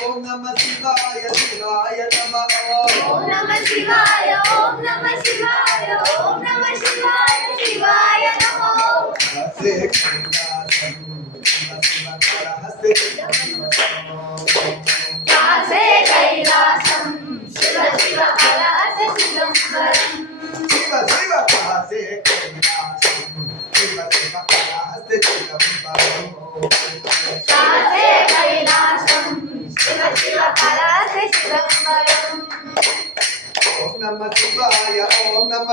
ఓం నమ శివాయ శివాయ నమ. కైలాసం. శివ శివ కళ హస్తే శివ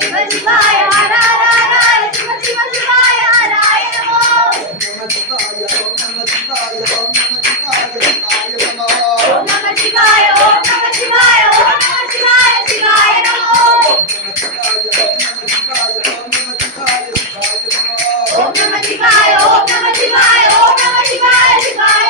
శివ శివాయ హర హర Om Namah Shivaya, Om Namah Shivaya, Om Namah Shivaya, Shivaya.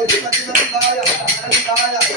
హర శివాయ శివ శివ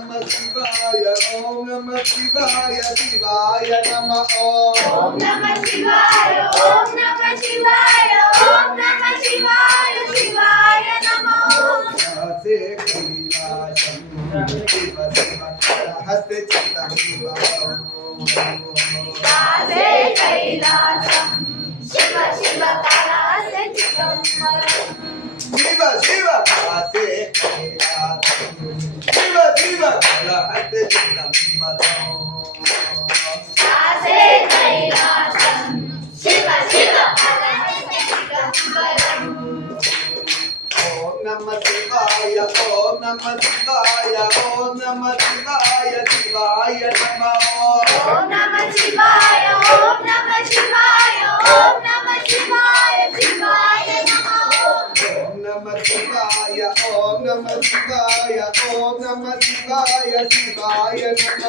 నమ శివాయ ఓం నమ శివాయ శివాయ నమ ఓం. నమ శివాయ ఓం నమ శివాయ ఓం నమ శివాయ శివాయ నమో. హస్తే కైలాసం శివ శివ హస్తే చిత్తం శివ కైలాసం శివ శివ కైలాస చిదంబరం శివ శివ హస్తే కైలాసం శివ శివ హస్తే చిత్తం శివ దాసే కైలాసం శివ శివ కైలాస చిదంబరం ఓం నమ శివాయ ఓం నమ శివాయ ఓం నమ శివాయ శివాయ నమ ఓం నమ శివాయ ఓం నమ శివాయ ఓం నమ శివాయ శివాయ. నమ శివాయ ఓం నమ శివాయ శివాయ నమ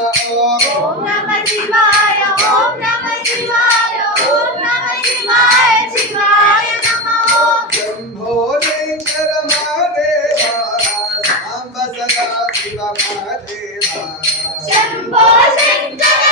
ఓం నమ శివాయ ఓం నమ శివాయ ఓం నమ శివాయ శివాయ నమో శంభో శంకర మహాదేవ సాంబ సదా శివ మహాదేవ శంభో శంకర